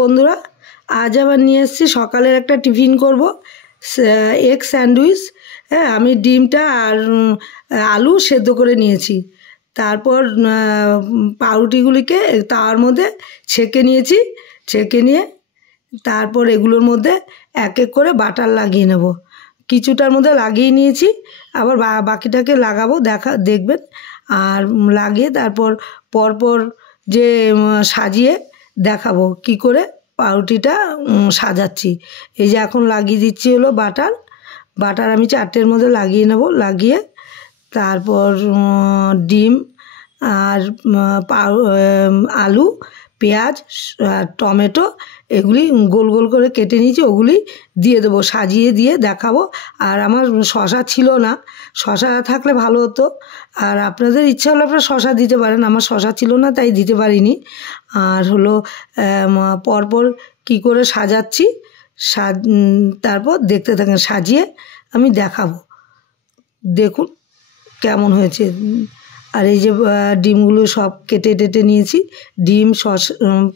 বন্ধুরা, আজ আবার নিয়ে এসেছি সকালের একটা টিফিন করব, এগ স্যান্ডউইচ। হ্যাঁ, আমি ডিমটা আর আলু সেদ্ধ করে নিয়েছি। তারপর পাউরুটিগুলিকে তাওয়ার মধ্যে ছেঁকে নিয়েছি। ছেঁকে নিয়ে তারপর এগুলোর মধ্যে এক এক করে বাটার লাগিয়ে নেব। কিছুটার মধ্যে লাগিয়ে নিয়েছি, আবার বাকিটাকে লাগাবো, দেখবেন। আর লাগিয়ে তারপর পরপর যে সাজিয়ে দেখাবো কি করে পাউরুটিটা সাজাচ্ছি। এই যে এখন লাগিয়ে দিচ্ছি হলো বাটার আমি 4টের মধ্যে লাগিয়ে নেব। লাগিয়ে তারপর ডিম আর আলু, পেঁয়াজ আর টমেটো এগুলি গোল গোল করে কেটে নিয়েছি, ওগুলি দিয়ে দেবো, সাজিয়ে দিয়ে দেখাবো। আর আমার শসা ছিল না, শসা থাকলে ভালো হতো। আর আপনাদের ইচ্ছা হলে আপনারা শসা দিতে পারেন, আমার শসা ছিল না তাই দিতে পারিনি। আর হলো পরপর কি করে সাজাচ্ছি তারপর দেখতে থাকেন, সাজিয়ে আমি দেখাবো, দেখুন কেমন হয়েছে। আর এই যে ডিমগুলো সব কেটে টেটে নিয়েছি, ডিম,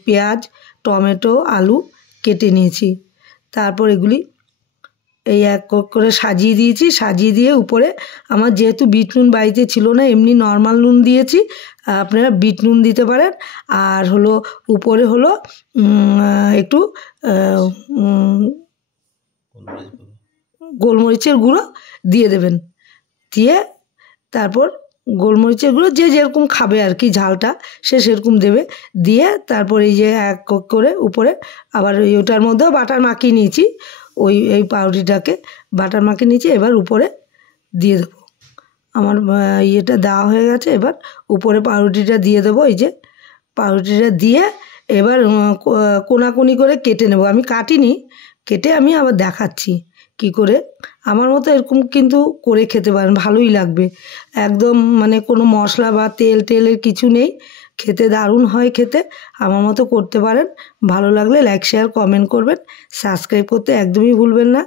পেঁয়াজ, টমেটো, আলু কেটে নিয়েছি। তারপর এগুলি এই এক করে সাজিয়ে দিয়েছি। সাজিয়ে দিয়ে উপরে আমার যেহেতু বিট নুন বাড়িতে ছিল না, এমনি নর্মাল নুন দিয়েছি, আপনারা বিট নুন দিতে পারেন। আর হলো উপরে হলো একটু গোলমরিচের গুঁড়ো দিয়ে দেবেন। দিয়ে তারপর গোলমরিচের গুঁড়ো যে যেরকম খাবে আর কি, ঝালটা সে সেরকম দেবে। দিয়ে তারপর এই যে এক করে উপরে আবার ওটার মধ্যেও বাটার মাখিয়ে নিয়েছি, এই পাউরুটিটাকে বাটার মাখিয়ে নিয়েছি। এবার উপরে দিয়ে দেবো, আমার ইয়েটা দেওয়া হয়ে গেছে। এবার উপরে পাউরুটিটা দিয়ে দেবো। এই যে পাউরুটিটা দিয়ে এবার কোনাকুনি করে কেটে নেব। আমি কাটিনি, কেটে আমি আবার দেখাচ্ছি কি করে। আমার মতো এরকম কিন্তু করে খেতে পারেন, ভালোই লাগবে। একদম মানে কোনো মশলা বা তেলের কিছু নেই, খেতে দারুণ হয় খেতে। আমার মতো করতে পারেন। ভালো লাগলে লাইক, শেয়ার, কমেন্ট করবেন, সাবস্ক্রাইব করতে একদমই ভুলবেন না।